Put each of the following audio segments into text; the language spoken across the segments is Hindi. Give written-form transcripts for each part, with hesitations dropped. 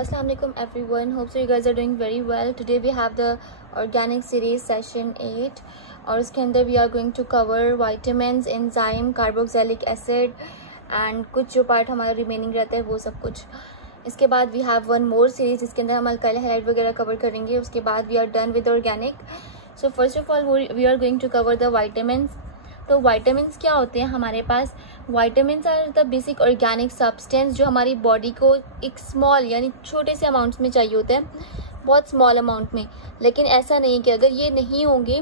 Assalamu alaikum everyone. Hope so you guys are doing very well. Today we have the organic series session 8 और उसके अंदर we are going to cover vitamins, enzyme, carboxylic acid and कुछ जो पार्ट हमारा रिमेनिंग रहता है वो सब कुछ. इसके बाद we have one more series जिसके अंदर हम अल्काइल हैलाइड वगैरह कवर करेंगे. उसके बाद we are done with organic. So first of all we are going to cover the vitamins. तो वाइटामिन्स क्या होते हैं हमारे पास? Vitamins are the basic organic substance जो हमारी बॉडी को एक स्मॉल यानी छोटे से अमाउंट्स में चाहिए होते हैं, बहुत स्मॉल अमाउंट में. लेकिन ऐसा नहीं कि अगर ये नहीं होंगे,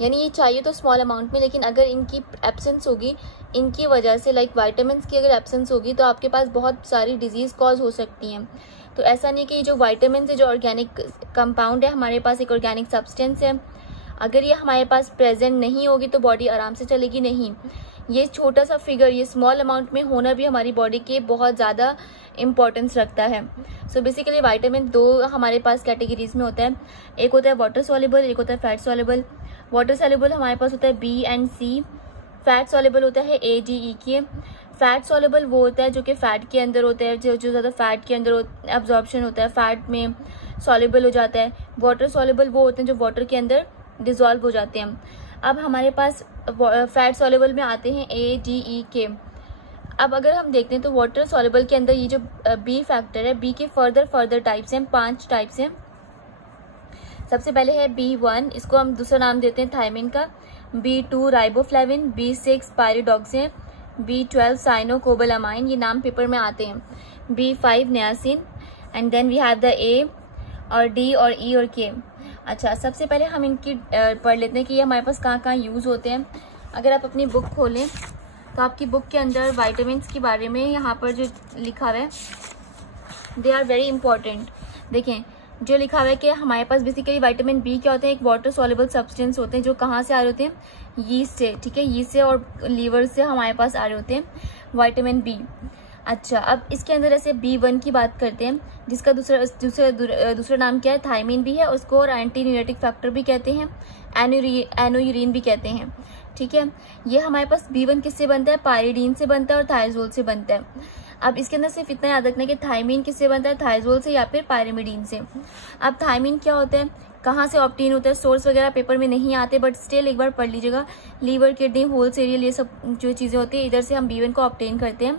यानी ये चाहिए तो स्मॉल अमाउंट में, लेकिन अगर इनकी एब्सेंस होगी, इनकी वजह से लाइक वाइटामिन्स की अगर एब्सेंस होगी तो आपके पास बहुत सारी डिजीज़ कॉज हो सकती हैं. तो ऐसा नहीं कि ये जो वाइटामिन्स है, जो ऑर्गेनिक कंपाउंड है, हमारे पास एक ऑर्गेनिक सब्सटेंस है, अगर ये हमारे पास प्रेजेंट नहीं होगी तो बॉडी आराम से चलेगी नहीं. ये छोटा सा फिगर, ये स्मॉल अमाउंट में होना भी हमारी बॉडी के बहुत ज़्यादा इम्पोर्टेंस रखता है. सो बेसिकली विटामिन दो हमारे पास कैटेगरीज में होता है. एक होता है वाटर सॉल्युबल, एक होता है फैट सॉल्युबल. वाटर सॉल्युबल हमारे पास होता है B and C. Fat soluble होता है ए डी ई के. फैट सॉल्युबल वो होता है जो कि फैट के अंदर होता है, जो ज़्यादा फैट के अंदर एब्जॉर्प्शन होता है, फैट में सॉल्युबल हो जाता है. वाटर सॉल्युबल वो होते हैं जो वाटर के अंदर डिज़ोल्व हो जाते हैं. अब हमारे पास फैट सॉल्युबल में आते हैं ए डी ई के. अब अगर हम देखते हैं तो वाटर सॉल्युबल के अंदर ये जो बी फैक्टर है, बी के फर्दर टाइप्स हैं, 5 टाइप्स हैं. सबसे पहले है B1, इसको हम दूसरा नाम देते हैं थायमिन का. B2 riboflavin, B6 pyridoxine, B12 साइनोकोबालामाइन, ये नाम पेपर में आते हैं. B5 niacin and then we have the A और डी और ई और के. अच्छा, सबसे पहले हम इनकी पढ़ लेते हैं कि ये हमारे पास कहाँ यूज़ होते हैं. अगर आप अपनी बुक खोलें तो आपकी बुक के अंदर वाइटामिन्स के बारे में यहाँ पर जो लिखा हुआ है, दे आर वेरी इंपॉर्टेंट. देखें जो लिखा हुआ है कि हमारे पास बेसिकली विटामिन बी क्या होते हैं, एक वाटर सॉल्युबल सब्सटेंस होते हैं जो कहाँ से आ रहे होते हैं, यीस्ट से. ठीक है, यीस्ट से और लीवर से हमारे पास आ रहे होते हैं विटामिन बी. अच्छा, अब इसके अंदर ऐसे B1 की बात करते हैं जिसका दूसरा नाम क्या है, थायमिन भी है उसको, और एंटी न्यूरेटिक फैक्टर भी कहते हैं, एनोयूरिन भी कहते हैं. ठीक है, ये हमारे पास B1 किससे बनता है, पायरिडीन से बनता है और थायजोल से बनता है. अब इसके अंदर सिर्फ इतना याद रखना है कि थायमिन किससे बनता है, थायजोल से या फिर पायरिमिडीन से. अब थायमिन क्या होता है, कहाँ से ऑब्टेन होता है, सोर्स वगैरह पेपर में नहीं आते, बट स्टिल एक बार पढ़ लीजिएगा. लीवर, किडनी, होल सीरियल, ये सब जो चीज़ें होती है इधर से हम B1 को ऑब्टेन करते हैं.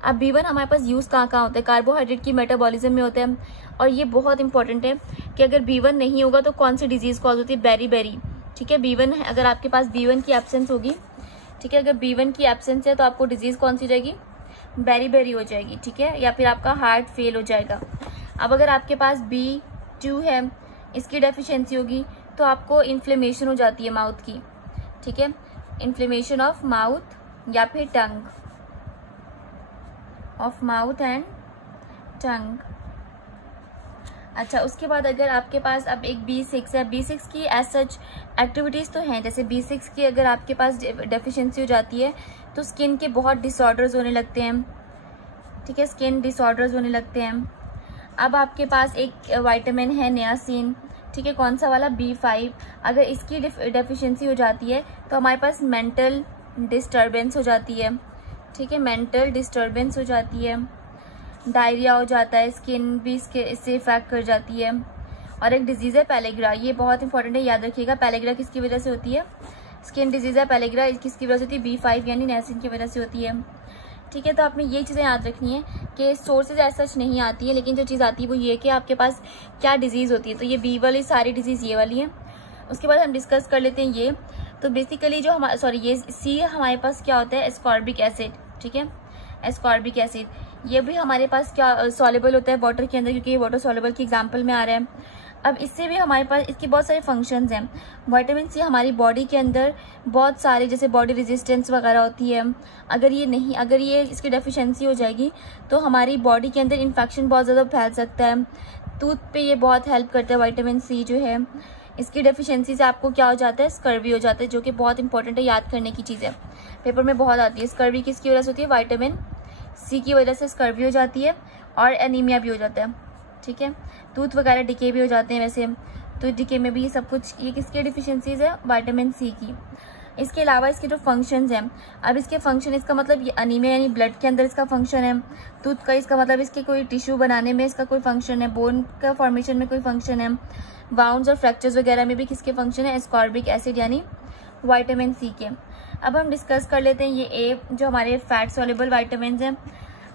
अब B1 हमारे पास यूज़ कहाँ होता है, कार्बोहाइड्रेट की मेटाबॉलिज्म में होता है. और ये बहुत इंपॉर्टेंट है कि अगर B1 नहीं होगा तो कौन सी डिजीज़ कॉज होती है, बेरी. ठीक है, B1 है, अगर आपके पास B1 की एब्सेंस होगी, ठीक है, अगर B1 की एब्सेंस है तो आपको डिजीज़ कौन सी जाएगी, बेरी हो जाएगी. ठीक है, या फिर आपका हार्ट फेल हो जाएगा. अब अगर आपके पास B2 है, इसकी डेफिशिएंसी होगी तो आपको इन्फ्लेमेशन हो जाती है माउथ की. ठीक है, इन्फ्लेमेशन ऑफ माउथ या फिर टंग, ऑफ माउथ एंड टंग. अच्छा, उसके बाद अगर आपके पास अब एक B6 है, B6 की एज सच एक्टिविटीज़ तो हैं, जैसे B6 की अगर आपके पास डेफिशिएंसी हो जाती है तो स्किन के बहुत डिसऑर्डर्स होने लगते हैं. ठीक है, स्किन डिसऑर्डर्स होने लगते हैं. अब आपके पास एक विटामिन है नियासिन. ठीक है, कौन सा वाला, B5. अगर इसकी डेफिशिएंसी हो जाती है तो हमारे पास मेंटल डिस्टर्बेंस हो जाती है. ठीक है, मेंटल डिस्टर्बेंस हो जाती है, डायरिया हो जाता है, स्किन भी इससे इफेक्ट कर जाती है. और एक डिजीज़ है पेलेग्रा, ये बहुत इंपॉर्टेंट है, याद रखिएगा. पेलेग्रा किसकी वजह से होती है, स्किन डिजीज़ है पेलेग्रा, किसकी वजह से होती है, B5 यानी नियासिन की वजह से होती है. ठीक है, तो आपने ये चीज़ें याद रखनी है कि सोर्सेज एज सच नहीं आती है, लेकिन जो चीज़ आती है वो ये कि आपके पास क्या डिजीज़ होती है. तो ये B वाली सारी डिजीज़ ये वाली है. उसके बाद हम डिस्कस कर लेते हैं ये. तो बेसिकली जो ये सी हमारे पास क्या होता है, एस्कॉर्बिक एसिड. ठीक है, एस्कॉर्बिक एसिड ये भी हमारे पास क्या सॉल्युबल होता है वाटर के अंदर, क्योंकि ये वाटर सॉल्युबल की एग्जांपल में आ रहा है. अब इससे भी हमारे पास इसके बहुत सारे फंक्शंस हैं. विटामिन सी हमारी बॉडी के अंदर बहुत सारे, जैसे बॉडी रेजिस्टेंस वगैरह होती है, अगर ये इसकी डेफिशिएंसी हो जाएगी तो हमारी बॉडी के अंदर इन्फेक्शन बहुत ज़्यादा फैल सकता है. टूथ पे ये बहुत हेल्प करता है विटामिन सी जो है. इसकी डेफिशिएंसी से आपको क्या हो जाता है, स्कर्वी हो जाता है, जो कि बहुत इंपॉर्टेंट है, याद करने की चीज़ है, पेपर में बहुत आती है. स्कर्वी किसकी वजह से होती है, विटामिन सी की वजह से स्कर्वी हो जाती है और एनीमिया भी हो जाता है. ठीक है, टूथ वगैरह डिके भी हो जाते हैं. वैसे तो डिके में भी ये सब कुछ, ये किसकी डिफिशियंसीज है, विटामिन सी की. इसके अलावा इसके जो फंक्शंस हैं, अब इसके फंक्शन, इसका मतलब ये अनीमिया यानी ब्लड के अंदर इसका फंक्शन है, टूथ का इसका मतलब इसके कोई टिश्यू बनाने में इसका कोई फंक्शन है, बोन का फॉर्मेशन में कोई फंक्शन है, वाउंड्स और फ्रैक्चर्स वगैरह में भी किसके फंक्शन है, एस्कॉर्बिक एसिड यानी विटामिन सी के। अब हम डिस्कस कर लेते हैं ये ए जो हमारे फैट सॉल्युबल विटामिन हैं।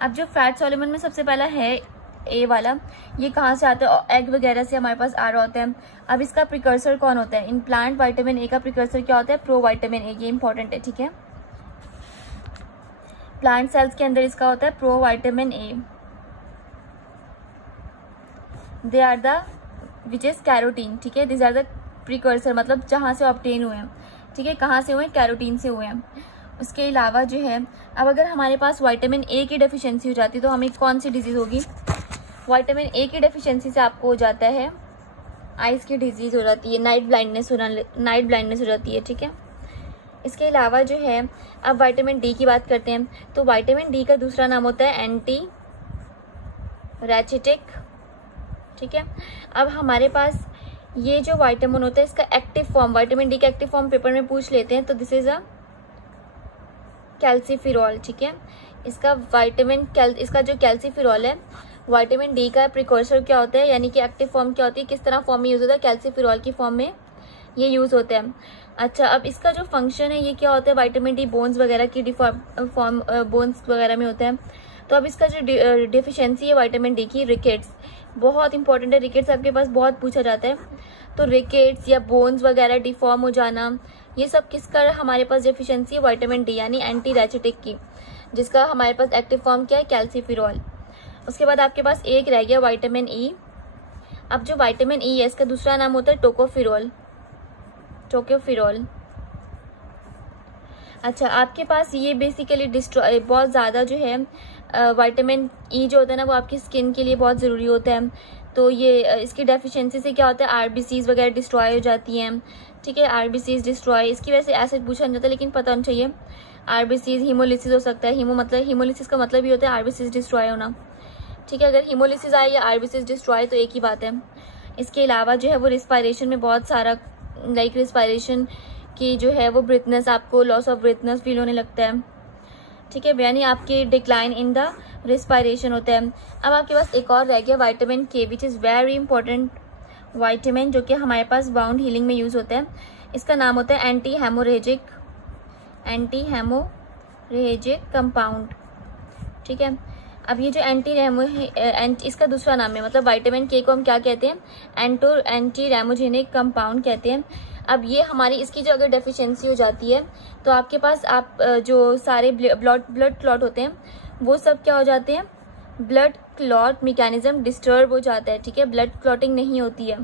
अब जो फैट सॉल्युबल में सबसे पहला है ए वाला, ये कहाँ से आता है, एग वगैरह से हमारे पास आ रहा होता है। अब इसका प्रिकर्सर कौन होता है, इन प्लांट विटामिन ए का प्रिकर्सर क्या होता है, प्रो विटामिन ए, ये इंपॉर्टेंट है, ठीक है। प्लांट सेल्स के अंदर इसका होता है pro vitamin A, they are the which is carotene, ठीक है, दिस आर द प्रिकर्सर, मतलब जहाँ से ऑब्टेन हुए हैं, ठीक है, कहाँ से हुए हैं, कैरोटीन से हुए हैं। उसके अलावा जो है, अब अगर हमारे पास विटामिन ए की डेफिशिएंसी हो जाती है तो हमें कौन सी डिजीज होगी, विटामिन ए की डेफिशिएंसी से आपको हो जाता है आइज की डिजीज हो जाती है, नाइट ब्लाइंडनेस हो जाती है, ठीक है। इसके अलावा जो है, अब विटामिन डी की बात करते हैं, तो विटामिन डी का दूसरा नाम होता है एंटी रैचिटिक, ठीक है। अब हमारे पास ये जो विटामिन होता है इसका एक्टिव फॉर्म, विटामिन डी का एक्टिव फॉर्म पेपर में पूछ लेते हैं, तो दिस इज अ कैल्सीफिरॉल, ठीक है। इसका जो कैल्सीफिरॉल है, विटामिन डी का प्रिकॉर्सर क्या होता है, यानी कि एक्टिव फॉर्म क्या होती है, किस तरह फॉर्म में यूज होता है, कैल्सीफिरॉल की फॉर्म में ये यूज होता है। अच्छा, अब इसका जो फंक्शन है ये क्या होता है, विटामिन डी बोन्स वगैरह की फॉर्म बोन्स वगैरह में होता है। तो अब इसका जो डिफिशियंसी है विटामिन डी की, रिकेट्स, बहुत इंपॉर्टेंट है, रिकेट्स आपके पास बहुत पूछा जाता है। तो रिकेट्स या बोन्स वगैरह डिफॉर्म हो जाना, ये सब किसका हमारे पास डेफिशिएंसी है, विटामिन डी यानी एंटी रैचिटिक की, जिसका हमारे पास एक्टिव फॉर्म क्या है, कैल्सीफिरॉल। उसके बाद आपके पास एक रह गया विटामिन ई। अब जो विटामिन ई है इसका दूसरा नाम होता है टोकोफिरॉल। अच्छा, आपके पास ये बेसिकली डिस्ट्रॉय बहुत ज़्यादा जो है विटामिन ई जो होता है ना, वो आपकी स्किन के लिए बहुत ज़रूरी होता है। तो ये इसकी डेफिशिएंसी से क्या होता है, आरबीसीज वगैरह डिस्ट्रॉय हो जाती हैं, ठीक है, आरबीसीज डिस्ट्रॉय। इसकी वजह से एसिड पूछा नहीं जाता, लेकिन पता होना चाहिए आरबीसीज, हीमोलिसिस हो सकता है, हीमोलिसिस का मतलब ही होता है आरबीसीज डिस्ट्रॉय होना, ठीक है। अगर हीमोलिसिस आए या आरबीसीज डिस्ट्रॉय तो एक ही बात है। इसके अलावा जो है वो रिस्पायरेशन में बहुत सारा, लाइक रिस्पायरेशन की जो है वो ब्रीथनेस, आपको लॉस ऑफ ब्रीथनेस फील होने लगता है, ठीक है, यानी आपकी डिक्लाइन इन द रिस्पायरेशन होता है। अब आपके पास एक और रह गया विटामिन के, which is very important vitamin, जो कि हमारे पास वाउंड हीलिंग में यूज़ होता है। इसका नाम होता है एंटी हेमोरेजिक कंपाउंड, ठीक है। अब ये जो इसका दूसरा नाम है, मतलब विटामिन के को हम क्या कहते हैं, एंटी रेमोजेनिक कंपाउंड कहते हैं। अब ये हमारी इसकी जो अगर डेफिशिएंसी हो जाती है तो आपके पास जो सारे ब्लड क्लॉट होते हैं वो सब क्या हो जाते हैं, ब्लड क्लॉट मैकेनिज्म डिस्टर्ब हो जाता है, ठीक है, ब्लड क्लॉटिंग नहीं होती है,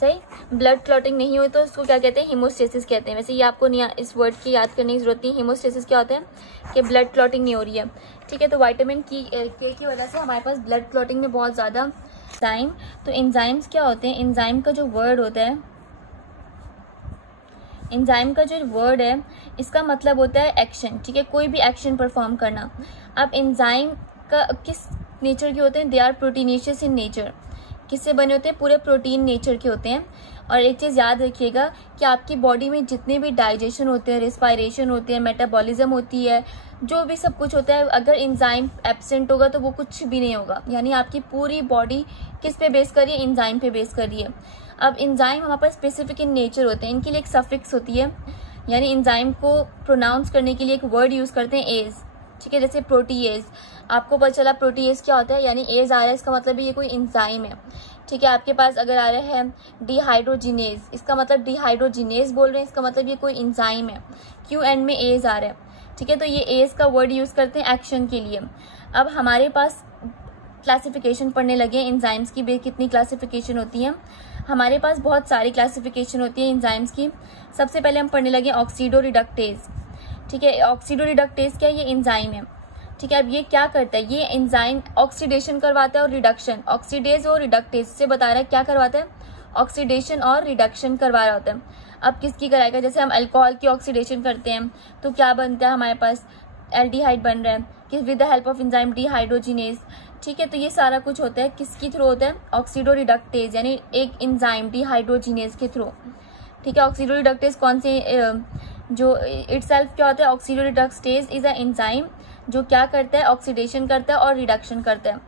सही, ब्लड क्लॉटिंग नहीं हुई तो उसको क्या कहते हैं, हीमोस्टेसिस कहते हैं। वैसे ये आपको नहीं, इस वर्ड की याद करने की जरूरत नहीं, हीमोस्टेसिस क्या होता है कि ब्लड क्लॉटिंग नहीं हो रही है, ठीक है। तो विटामिन के की वजह से हमारे पास ब्लड क्लॉटिंग में बहुत ज़्यादा एंजाइम, तो एंजाइम्स क्या होते हैं, एंजाइम का जो वर्ड होता है, एंजाइम का जो वर्ड है इसका मतलब होता है एक्शन, ठीक है, कोई भी एक्शन परफॉर्म करना। अब एंजाइम का किस नेचर के होते हैं, they are proteinaceous in nature, किससे बने होते हैं, पूरे प्रोटीन नेचर के होते हैं। और एक चीज़ याद रखिएगा कि आपकी बॉडी में जितने भी डाइजेशन होते हैं, रिस्पायरेशन होते हैं, मेटाबॉलिज्म होती है, जो भी सब कुछ होता है, अगर एंजाइम एब्सेंट होगा तो वो कुछ भी नहीं होगा। यानी आपकी पूरी बॉडी किस पे बेस कर रही है, एंजाइम पे बेस कर रही है। अब एंजाइम हमारे पास स्पेसिफिक इन नेचर होते हैं, इनके लिए एक सफिक्स होती है, यानी एंजाइम को प्रोनाउंस करने के लिए एक वर्ड यूज़ करते हैं एज, ठीक है, जैसे प्रोटीएज। आपको पता चला प्रोटीएज क्या होता है, यानी एज आ रहा है, इसका मतलब ये कोई एंजाइम है, ठीक है। आपके पास अगर आ रहा है डिहाइड्रोजिनेज, इसका मतलब डिहाइड्रोजिनेज बोल रहे हैं, इसका मतलब ये कोई एंजाइम है, क्यों एंड में एज आ रहा है, ठीक है। तो ये एज का वर्ड यूज़ करते हैं एक्शन के लिए। अब हमारे पास क्लासिफिकेशन पढ़ने लगे एंजाइम्स की, कितनी क्लासिफिकेशन होती है, हमारे पास बहुत सारी क्लासिफिकेशन होती है एंजाइम्स की। सबसे पहले हम पढ़ने लगे ऑक्सीडो रिडक्टेज, ठीक है। ऑक्सीडो रिडक्टेज क्या है, ये एंजाइम है, ठीक है। अब ये क्या करता है, ये एंजाइम ऑक्सीडेशन करवाता है और रिडक्शन, ऑक्सीडेज और रिडक्टेज से बता रहा है क्या करवाता है, ऑक्सीडेशन और रिडक्शन करवा रहा होता है। अब किसकी कराएगा, जैसे हम अल्कोहल की ऑक्सीडेशन करते हैं तो क्या बनता है, हमारे पास एल्डिहाइड बन रहा है, कि with the help of enzyme dehydrogenase, ठीक है। तो ये सारा कुछ होता है किसकी थ्रू होता है, ऑक्सीडो रिडक्टेज, यानी एक एंजाइम डिहाइड्रोजिनेज के थ्रू, ठीक है। ऑक्सीडोरिडक्टेज कौन से जो इटसेल्फ क्या होता है, ऑक्सीडोरिडक्टेज इज अ एंजाइम जो क्या करता है, ऑक्सीडेशन करता है और रिडक्शन करता है।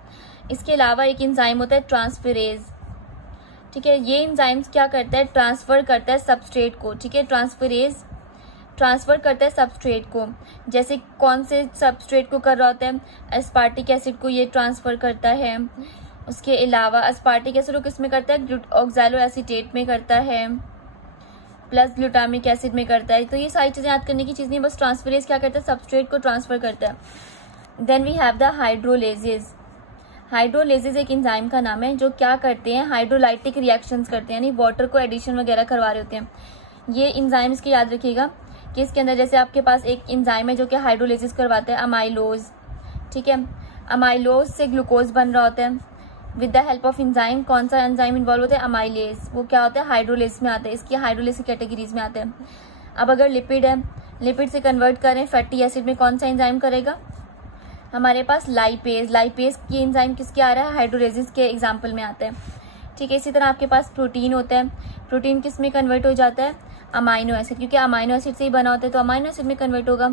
इसके अलावा एक एंजाइम होता है ट्रांसफेरेज, ठीक है। ये एंजाइम्स क्या करता है, ट्रांसफर करता है सबस्ट्रेट को, ठीक है। ट्रांसफेरेज ट्रांसफर करता है सबस्ट्रेट को, जैसे कौन से सबस्ट्रेट को कर रहा होता है, एस्पार्टिक एसिड को ये ट्रांसफर करता है। उसके अलावा एस्पार्टिक एसिड को किस में करता है, ऑक्सैलो एसीटेट में करता है, प्लस ग्लूटामिक एसिड में करता है। तो ये सारी चीजें याद करने की चीज नहीं, बस ट्रांसफरेज क्या करता है, सबस्ट्रेट को ट्रांसफर करता है। Then we have the hydrolases. Hydrolases एक एंजाइम का नाम है जो क्या करते हैं, हाइड्रोलाइटिक रिएक्शंस करते हैं, यानी वाटर को एडिशन वगैरह करवा रहे होते हैं। ये एंजाइम्स की याद रखिएगा कि इसके अंदर जैसे आपके पास एक एंजाइम है जो कि हाइड्रोलेसिस करवाता है, अमाइलोज, ठीक है। अमाइलोज से ग्लूकोज बन रहा होता है with the help of enzyme. कौन सा एंजाइम इन्वॉल्व होता है, अमाइलेज, वो क्या होता है, हाइड्रोलेस में आता है, इसकी हाइड्रोलेस की कैटेगरीज में आता है। अब अगर लिपिड है, लिपिड से कन्वर्ट करें फैटी एसिड में, कौन सा एंजाइम करेगा, हमारे पास लाइपेज। लाइपेज की एंजाइम किसके आ रहा है, हाइड्रोलेसिस के एग्जाम्पल में आता है, ठीक है। इसी तरह आपके पास प्रोटीन होता है, प्रोटीन किस में कन्वर्ट हो जाता है, अमाइनो एसिड, क्योंकि अमाइनो एसिड से ही बना होता है तो अमाइनो एसिड में कन्वर्ट होगा।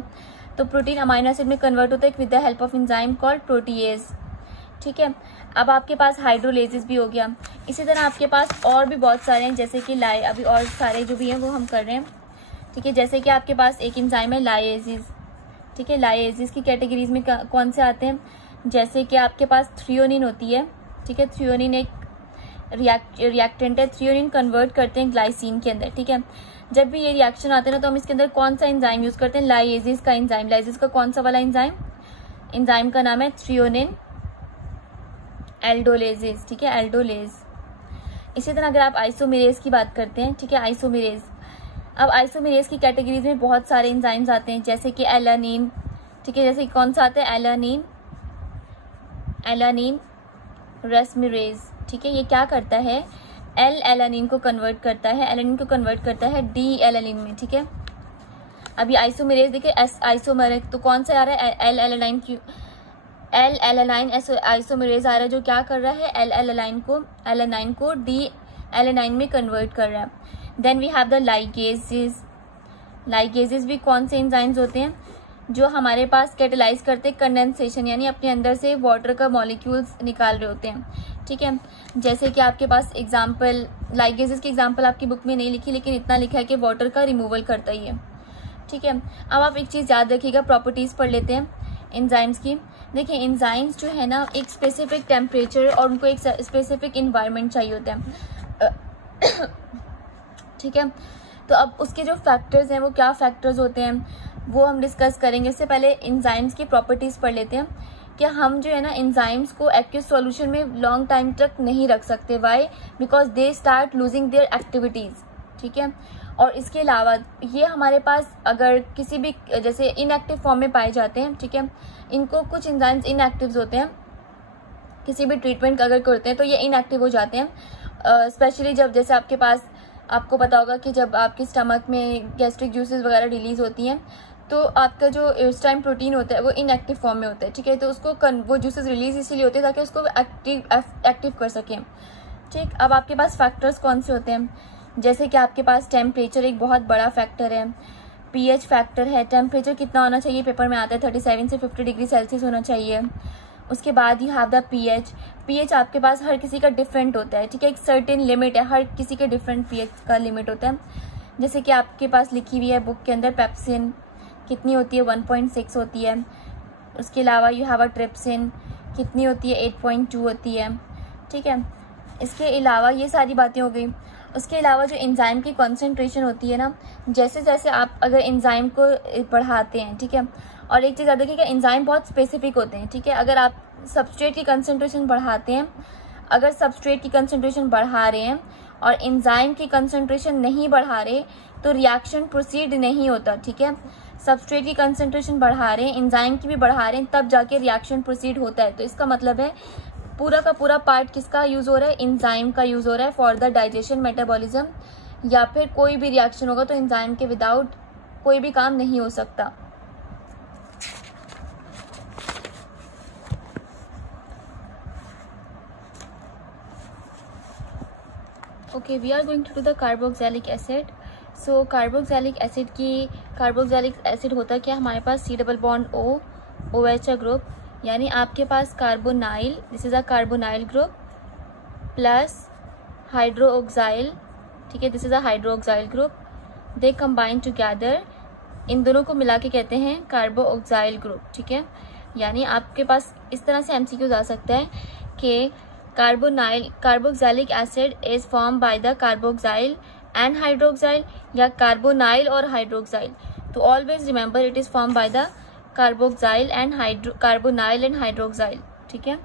तो प्रोटीन अमाइनो एसिड में कन्वर्ट होता है with the help of enzyme called protease, ठीक है। अब आपके पास हाइड्रोलेसिस भी हो गया। इसी तरह आपके पास और भी बहुत सारे हैं, जैसे कि अभी और सारे जो भी हैं वो हम कर रहे हैं, ठीक है। जैसे कि आपके पास एक एंजाइम है लाइएजिस, ठीक है। लाइएजिस की कैटेगरीज में कौन से आते हैं, जैसे कि आपके पास थ्रियोनिन होती है, ठीक है। थ्रियोनिन एक रिएक्टेंट है, थ्रियोनिन कन्वर्ट करते हैं ग्लाइसिन के अंदर, ठीक है। जब भी ये रिएक्शन आते हैं ना तो हम इसके अंदर कौन सा एंजाइम यूज करते हैं, लाइएजिस का एंजाइम। लाइएजिस का कौन सा वाला एंजाइम, एंजाइम का नाम है थ्रियोनिन एल्डोलेजेस, ठीक है, एल्डोलेज। इसी तरह अगर आप आइसोमेरेज की बात करते हैं, ठीक है, आइसोमेरेज। अब आइसोमेरेज की कैटेगरीज में बहुत सारे एंजाइम्स आते हैं, जैसे कि एलानिन, ठीक है। जैसे कौन सा आता है, एलानिन, एलानिन रेसमिरेज, ठीक है। ये क्या करता है, एल एलानिन को कन्वर्ट करता है, एलानिन को कन्वर्ट करता है डी एलानिन में, ठीक है। अभी आइसोमेरेज देखिए, एस आइसोमेरिक, तो कौन सा आ रहा है, L alanine, L alanine isomerase आ रहा है जो क्या कर रहा है, एल एलानाइन को डी एलानाइन में कन्वर्ट कर रहा है। Then we have the ligases. Ligases भी कौन से एंजाइम्स होते हैं, जो हमारे पास कैटेलाइज करते हैं कंडेंसेशन, यानी अपने अंदर से वाटर का मॉलिक्यूल्स निकाल रहे होते हैं, ठीक है। जैसे कि आपके पास एग्जाम्पल, लाइगेजेस की एग्जाम्पल आपकी बुक में नहीं लिखी, लेकिन इतना लिखा है कि वाटर का रिमूवल करता ही है, ठीक है। अब आप एक चीज़ याद रखिएगा, प्रॉपर्टीज पढ़ लेते हैं एंजाइम्स की। देखिए एंजाइम्स जो है ना, एक स्पेसिफिक टेम्परेचर और उनको एक स्पेसिफिक इन्वायरमेंट चाहिए होता है, ठीक है। तो अब उसके जो फैक्टर्स हैं वो क्या फैक्टर्स होते हैं वो हम डिस्कस करेंगे। इससे पहले एंजाइम्स की प्रॉपर्टीज पढ़ लेते हैं कि हम जो है ना एंजाइम्स को एक्टिव सॉल्यूशन में लॉन्ग टाइम तक नहीं रख सकते। Why, because they start losing their activities, ठीक है। और इसके अलावा ये हमारे पास अगर किसी भी जैसे इनएक्टिव फॉर्म में पाए जाते हैं, ठीक है। इनको कुछ एंजाइम्स इनएक्टिव होते हैं, किसी भी ट्रीटमेंट अगर करते हैं तो ये इनएक्टिव हो जाते हैं। स्पेशली जब जैसे आपके पास, आपको पता होगा कि जब आपके स्टमक में गैस्ट्रिक जूसेस वगैरह रिलीज होती हैं तो आपका जो उस टाइम प्रोटीन होता है वो इनएक्टिव फॉर्म में होता है, ठीक है। तो उसको वो जूसेस रिलीज इसीलिए होते हैं ताकि उसको एक्टिव कर सकें, ठीक। अब आपके पास फैक्टर्स कौन से होते हैं, जैसे कि आपके पास टेम्परेचर एक बहुत बड़ा फैक्टर है, पीएच फैक्टर है। टेम्परेचर कितना होना चाहिए, पेपर में आता है 37 से 50 डिग्री सेल्सियस होना चाहिए। उसके बाद you have the pH. PH आपके पास हर किसी का डिफरेंट होता है, ठीक है। एक सर्टेन लिमिट है, हर किसी के डिफरेंट पीएच का लिमिट होता है। जैसे कि आपके पास लिखी हुई है बुक के अंदर, पेप्सिन कितनी होती है, 1.6 होती है। उसके अलावा यू हैव अ ट्रिप्सिन कितनी होती है, 8.2 होती है, ठीक है। इसके अलावा ये सारी बातें हो गई। उसके अलावा जो एंजाइम की कॉन्सेंट्रेशन होती है ना, जैसे जैसे आप अगर एंजाइम को बढ़ाते हैं, ठीक है। और एक चीज़ याद रखिएगा, एंजाइम बहुत स्पेसिफिक होते हैं, ठीक है। अगर आप सबस्ट्रेट की कंसंट्रेशन बढ़ाते हैं, अगर सबस्ट्रेट की कंसंट्रेशन बढ़ा रहे हैं और एंजाइम की कंसंट्रेशन नहीं बढ़ा रहे तो रिएक्शन प्रोसीड नहीं होता, ठीक है। सबस्ट्रेट की कंसंट्रेशन बढ़ा रहे हैं, एंजाइम की भी बढ़ा रहे हैं, तब जाके रिएक्शन प्रोसीड होता है। तो इसका मतलब है पूरा का पूरा पार्ट किसका यूज हो रहा है, एंजाइम का यूज हो रहा है फॉर द डाइजेशन, मेटाबॉलिज्म, या फिर कोई भी रिएक्शन होगा तो एंजाइम के विदाउट कोई भी काम नहीं हो सकता। Okay, we are going to do the carboxylic acid. So carboxylic acid होता क्या हमारे पास C double bond OH group, यानी आपके पास carbonyl, this is a carbonyl group plus hydroxyl, ठीक है, this is a hydroxyl group, they combine together, इन दोनों को मिला के कहते हैं कार्बोक्साइल ग्रुप, ठीक है। यानी आपके पास इस तरह से MCQ आ सकता है कि carboxylic acid is form by the carboxyl and hydroxyl, या कार्बोनाइल और हाइड्रोक्साइल, तो always remember it is form by the carboxyl and carbonyl and hydroxyl, ठीक है।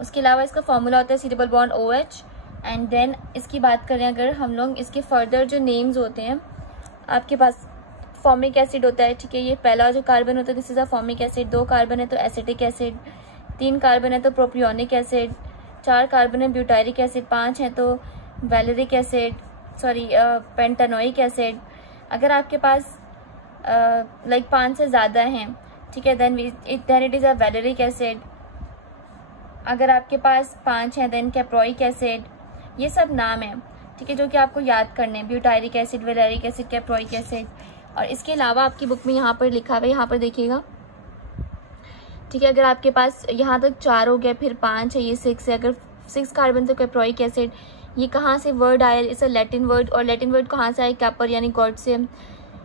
उसके अलावा इसका फॉर्मूला होता है C double bond OH। And then इसकी बात करें अगर हम लोग, इसके फर्दर जो नेम्स होते हैं, आपके पास फॉर्मिक एसिड होता है, ठीक है, ये पहला जो कार्बन होता है this is a formic acid, 2 carbon है तो एसिटिक एसिड, 3 कार्बन है तो प्रोपियोनिक एसिड, 4 कार्बन है ब्यूटायरिक एसिड, 5 है तो वैलेरिक एसिड, पेंटानोइक एसिड। अगर आपके पास लाइक 5 से ज़्यादा हैं, ठीक है, then it is a valeric acid. अगर आपके पास 5 हैं देन कैप्रोइक एसिड। ये सब नाम है, ठीक है, जो कि आपको याद करने हैं, butyric acid, valeric acid, caproic acid. और इसके अलावा आपकी बुक में यहाँ पर लिखा हुआ है, यहाँ पर देखिएगा, ठीक है, अगर आपके पास यहाँ तक 4 हो गया, फिर 5 है, ये 6 है, अगर 6 कार्बन तो कैप्रोइक एसिड। ये कहाँ से वर्ड आया, इस लैटिन वर्ड, और लैटिन वर्ड कहाँ से आया, कैपर यानी गॉड से।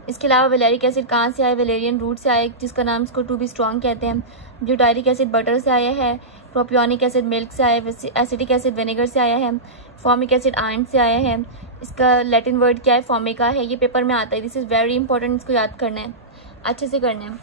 इसके अलावा वैलेरिक एसिड कहाँ से आया, वैलेरियन रूट से आया, जिसका नाम इसको टू बी स्ट्रॉन्ग कहते हैं। ब्यूटायरिक एसिड बटर से आया है, प्रोपियोनिक एसिड मिल्क से आया है, एसिटिक एसिड विनेगर से आया है, फॉर्मिक एसिड आयरन से आया है। इसका लैटिन वर्ड क्या है, फॉर्मिका है, ये पेपर में आता है, दिस इज़ वेरी इंपॉर्टेंट, इसको याद करना है, अच्छे से करना है।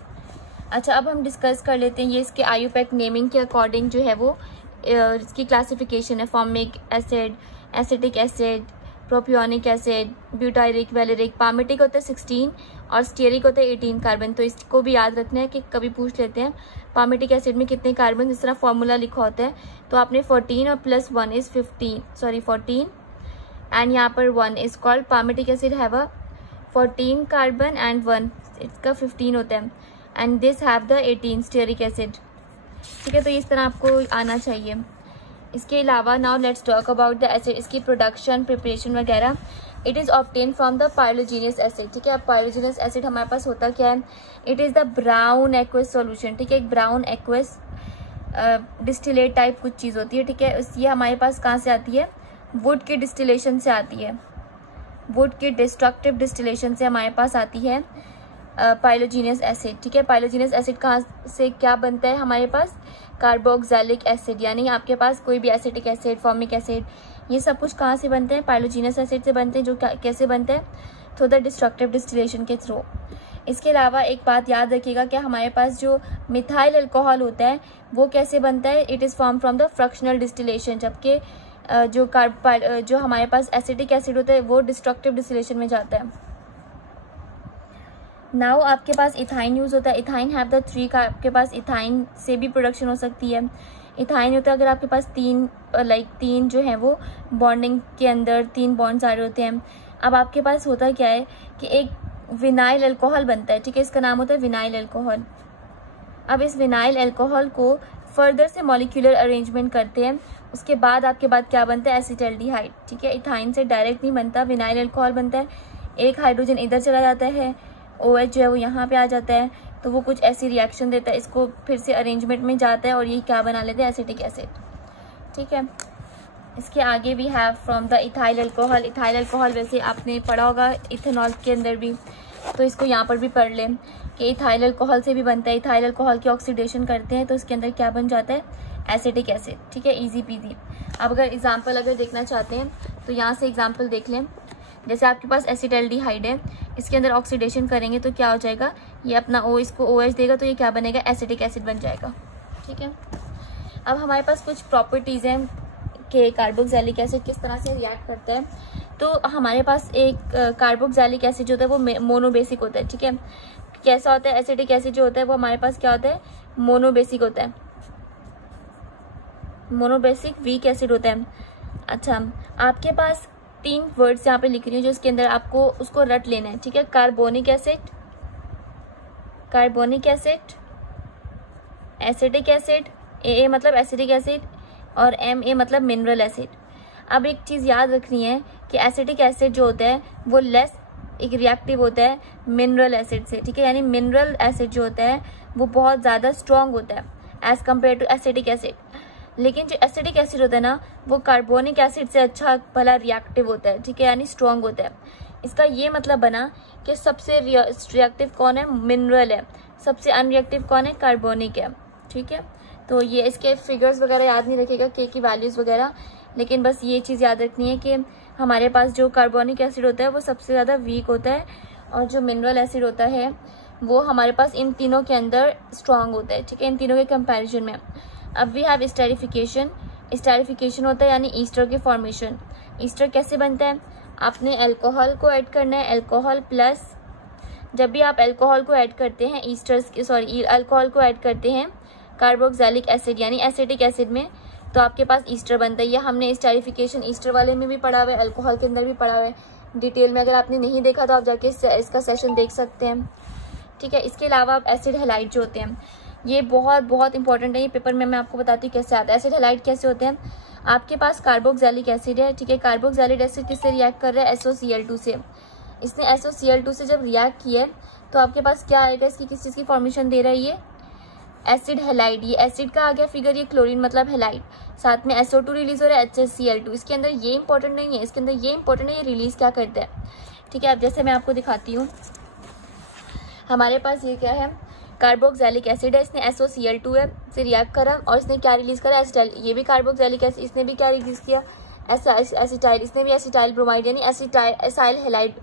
अच्छा, अब हम डिस्कस कर लेते हैं ये इसके IUPAC नेमिंग के अकॉर्डिंग जो है वो इसकी क्लासिफिकेशन है। Formic acid, acetic acid, propionic acid, butyric, valeric, palmitic होता है 16 और स्टीयरिक होता है 18 कार्बन। तो इसको भी याद रखना है कि कभी पूछ लेते हैं पार्मेटिक एसिड में कितने कार्बन, जिस तरह फॉर्मूला लिखा होता है, तो आपने 14 और प्लस 1 इज 14 एंड यहाँ पर 1 is called palmitic acid have a 14 carbon and 1 इसका 15 होता है, and this have the 18 stearic acid, ठीक है। तो इस तरह आपको आना चाहिए। इसके अलावा now let's talk about the acid, इसकी प्रोडक्शन, प्रिपरेशन वगैरह। It is obtain from the pyroligneous acid, ठीक है। अब पाइलोजीनियस एसिड हमारे पास होता क्या है, it is the brown aqueous solution, ठीक है, एक ब्राउन एक्वस डिस्टिलेट टाइप कुछ चीज़ होती है, ठीक है। ये हमारे पास कहाँ से आती है, वुड की डिस्टिलेशन से आती है, वुड की डिस्ट्रक्टिव डिस्टिलेशन से हमारे पास आती है पाइलोजीनियस एसिड, ठीक है। पाइलोजीनियस एसिड कहाँ से क्या बनता है हमारे पास, कार्बोक्सिलिक एसिड, यानी आपके पास कोई भी एसिटिक एसिड, फॉर्मिक एसिड, ये सब कुछ कहाँ से बनते हैं, पाइलोजीनियस एसिड से बनते हैं, जो कैसे बनते हैं, थ्रू द डिस्ट्रक्टिव डिस्टिलेशन के थ्रू। इसके अलावा एक बात याद रखिएगा कि हमारे पास जो मिथाइल अल्कोहल होता है वो कैसे बनता है, it is form from the fractional distillation, जबकि जो हमारे पास एसिटिक एसिड होता है वो डिस्ट्रक्टिव डिस्टिलेशन में जाता है। नाउ आपके पास इथाइन यूज़ होता है, इथाइन हैव द 3 का, आपके पास इथाइन से भी प्रोडक्शन हो सकती है। इथाइन होता है अगर आपके पास 3 जो है वो बॉन्डिंग के अंदर 3 बॉन्ड्स आ रहे होते हैं। अब आपके पास होता क्या है कि एक विनाइल अल्कोहल बनता है, ठीक है, इसका नाम होता है विनाइल अल्कोहल। अब इस विनाइल अल्कोहल को फर्दर से मॉलिक्यूलर अरेंजमेंट करते हैं, उसके बाद आपके बाद क्या बनता है, एसिटाल्डिहाइड, ठीक है। इथाइन से डायरेक्ट नहीं बनता, विनाइल अल्कोहल बनता है, एक हाइड्रोजन इधर चला जाता है, OH जो है वो यहाँ पे आ जाता है, तो वो कुछ ऐसी रिएक्शन देता है, इसको फिर से अरेंजमेंट में जाता है और ये क्या बना लेते हैं, एसिटिक एसिड, ठीक है। इसके आगे भी have from the ethyl alcohol, ethyl alcohol वैसे आपने पढ़ा होगा इथेनॉल के अंदर भी, तो इसको यहाँ पर भी पढ़ लें कि इथाइल अल्कोहल से भी बनता है। इथाइल अल्कोहल की ऑक्सीडेशन करते हैं तो इसके अंदर क्या बन जाता है, एसिटिक एसिड, ठीक है, इजी पीजी। अब अगर एग्जाम्पल देखना चाहते हैं तो यहाँ से एग्जाम्पल देख लें, जैसे आपके पास एसिटाल्डिहाइड है, इसके अंदर ऑक्सीडेशन करेंगे तो क्या हो जाएगा, ये अपना इसको OH देगा तो ये क्या बनेगा, एसिटिक एसिड बन जाएगा, ठीक है। अब हमारे पास कुछ प्रॉपर्टीज़ हैं कि कार्बोक्सिलिक एसिड किस तरह से रिएक्ट करता है। तो हमारे पास एक कार्बोक्सिलिक एसिड जो होता है वो मोनोबेसिक होता है, ठीक है। कैसा होता है, एसिटिक एसिड जो होता है वो हमारे पास क्या होता है, मोनोबेसिक होता है, मोनोबेसिक वीक एसिड होता है। अच्छा, आपके पास 3 वर्ड्स यहाँ पे लिख रही हूँ जो इसके अंदर आपको उसको रट लेना है, ठीक है। Carbonic acid, carbonic acid, acetic acid, AA मतलब एसिटिक एसिड और MA मतलब मिनरल एसिड। अब एक चीज़ याद रखनी है कि एसिटिक एसिड जो होता है वो लेस एक रिएक्टिव होता है मिनरल एसिड से, ठीक है। यानी मिनरल एसिड जो होता है वो बहुत ज़्यादा स्ट्रॉन्ग होता है as compare to acidic acid. लेकिन जो एसिडिक एसिड होता है ना वो कार्बोनिक एसिड से अच्छा भला रिएक्टिव होता है, ठीक है, यानी स्ट्रॉन्ग होता है। इसका ये मतलब बना कि सबसे रिएक्टिव कौन है, मिनरल है, सबसे अनरिएक्टिव कौन है, कार्बोनिक है, ठीक है। तो ये इसके फिगर्स वगैरह याद नहीं रखेगा, के की वैल्यूज़ वगैरह, लेकिन बस ये चीज़ याद रखनी है कि हमारे पास जो कार्बोनिक एसिड होता है वो सबसे ज़्यादा वीक होता है और जो मिनरल एसिड होता है वो हमारे पास इन तीनों के अंदर स्ट्रॉन्ग होता है, ठीक है, इन तीनों के कंपैरिजन में। अब वी हैव स्टेरिफिकेशन। स्टेरिफिकेशन होता है यानी ईस्टर के फॉर्मेशन। ईस्टर कैसे बनता है, आपने अल्कोहल को ऐड करना है, अल्कोहल प्लस, जब भी आप अल्कोहल को ऐड करते हैं अल्कोहल को ऐड करते हैं कार्बोक्सिलिक एसिड यानी एसिटिक एसिड में, तो आपके पास ईस्टर बनता है। ये हमने स्टेरिफिकेशन ईस्टर वाले में भी पढ़ा हुआ है, अल्कोहल के अंदर भी पढ़ा हुआ है डिटेल में। अगर आपने नहीं देखा तो आप जाके इसका सेशन देख सकते हैं, ठीक है। इसके अलावा आप एसिड हैलाइड जो होते हैं ये बहुत बहुत इंपॉर्टेंट है, ये पेपर में मैं आपको बताती हूँ कैसे आता है। एसिड हैलाइड कैसे होते हैं, आपके पास कार्बोक्सिलिक एसिड है, ठीक है, कार्बोक्सिलिक एसिड किससे रिएक्ट कर रहा है, SOCl2 से। इसने SOCl2 से जब रिएक्ट किया तो आपके पास क्या आएगा, इसकी किस चीज़ की फॉर्मेशन दे रहा है, ये एसिड हैलाइड। ये एसिड का आ गया फिगर, ये क्लोरीन मतलब हैलाइड, साथ में SO2 रिलीज हो रहा है, HCl2। इसके अंदर ये इंपॉर्टेंट नहीं है, इसके अंदर ये इंपॉर्टेंट है ये रिलीज क्या करता है, ठीक है। अब जैसे मैं आपको दिखाती हूँ, हमारे पास ये क्या है, कार्बोक्सिलिक एसिड है, इसने SOCl2 है से रिएक्ट करा और इसने क्या रिलीज करा, एसिटाइल। ये भी कार्बोक्सिलिक एसिड, इसने भी क्या रिलीज किया, एसिटाइल, इसने भी एसिटाइल ब्रोमाइड यानी एसाइल हैलाइड,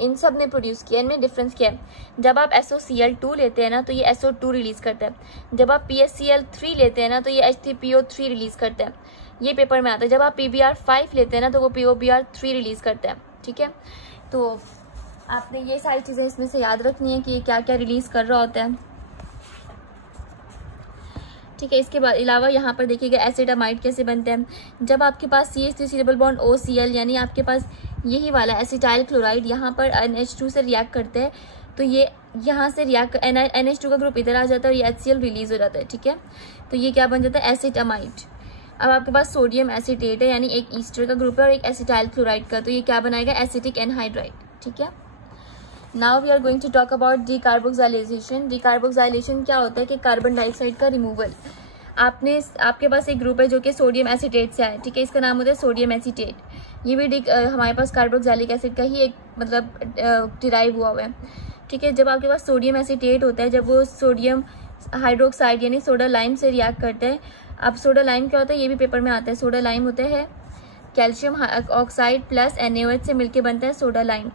इन सब ने प्रोड्यूस किया। इनमें डिफरेंस क्या है, जब आप SOCl2 लेते हैं ना तो ये SO2 रिलीज करता है, जब आप PaCl3 लेते हैं ना तो ये H3PO3 रिलीज करता है, ये पेपर में आता है। जब आप PBr5 लेते हैं ना तो वो POBr3 रिलीज करता है, ठीक है। तो आपने ये सारी चीज़ें इसमें से याद रखनी है कि ये क्या क्या रिलीज कर रहा होता है, ठीक है। इसके बाद अलावा यहाँ पर देखिएगा एसिटामाइड कैसे बनते हैं, जब आपके पास CH3 डबल बॉन्ड OCl यानी आपके पास यही वाला एसिटाइल क्लोराइड यहाँ पर NH2 से रिएक्ट करते हैं तो ये यहाँ से रिएक्ट NH2 का ग्रुप इधर आ जाता है और ये HCl रिलीज हो जाता है, ठीक है। तो ये क्या बन जाता है, एसिटामाइड। अब आपके पास सोडियम एसिटेट है यानी एक ईस्टर का ग्रुप है और एक एसिटाइल क्लोराइड का, तो ये क्या बनाएगा, एसिटिक एनहाइड्राइड, ठीक है। Now we are going to talk about decarboxylation. Decarboxylation क्या होता है कि कार्बन डाइऑक्साइड का रिमूवल। आपके पास एक ग्रुप है जो कि सोडियम एसिटेट से है, ठीक है, इसका नाम होता है सोडियम एसिटेट। ये भी हमारे पास कार्बोक्सिलिक एसिड का ही एक मतलब डिराइव हुआ है, ठीक है। जब आपके पास सोडियम एसिटेट होता है, जब वो सोडियम हाइड्रोक्साइड यानी सोडा लाइम से रिएक्ट करता है। अब सोडा लाइम क्या होता है, ये भी पेपर में आता है। सोडा लाइम होता है कैल्शियम ऑक्साइड प्लस NaOH से मिलकर बनता है सोडा लाइम,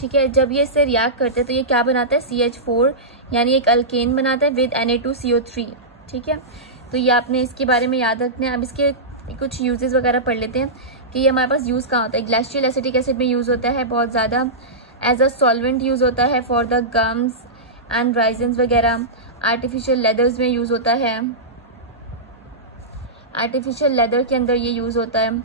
ठीक है। जब ये इससे रिएक्ट करते हैं तो ये क्या बनाता है, CH4 यानी एक अल्केन बनाता है विद Na2CO3, ठीक है। तो ये आपने इसके बारे में याद रखना है। अब इसके कुछ यूजेस वगैरह पढ़ लेते हैं कि ये हमारे पास यूज़ कहाँ होता है। ग्लेशियल एसिटिक एसिड में यूज़ होता है बहुत ज़्यादा, एज अ सॉल्वेंट यूज़ होता है फॉर द गम्स एंड राइजेंस वगैरह। आर्टिफिशियल लेदर्स में यूज़ होता है, आर्टिफिशियल लेदर के अंदर ये यूज़ होता है,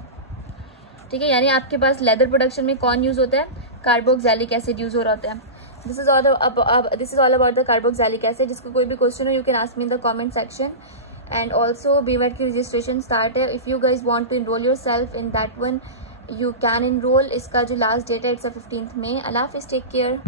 ठीक है। यानी आपके पास लेदर प्रोडक्शन में कौन यूज़ होता है, कार्बोक्सिलिक एसिड यूज़ हो रहा होता है। This is all about the carboxylic acid. जिसको कोई भी क्वेश्चन हो you can ask me in the comment section. And also BMED की registration start है, if you guys want to enroll yourself in that one you can enroll। इसका जो लास्ट डेट है इट्स 15th May। अल्लाह हाफिज़, टेक केयर।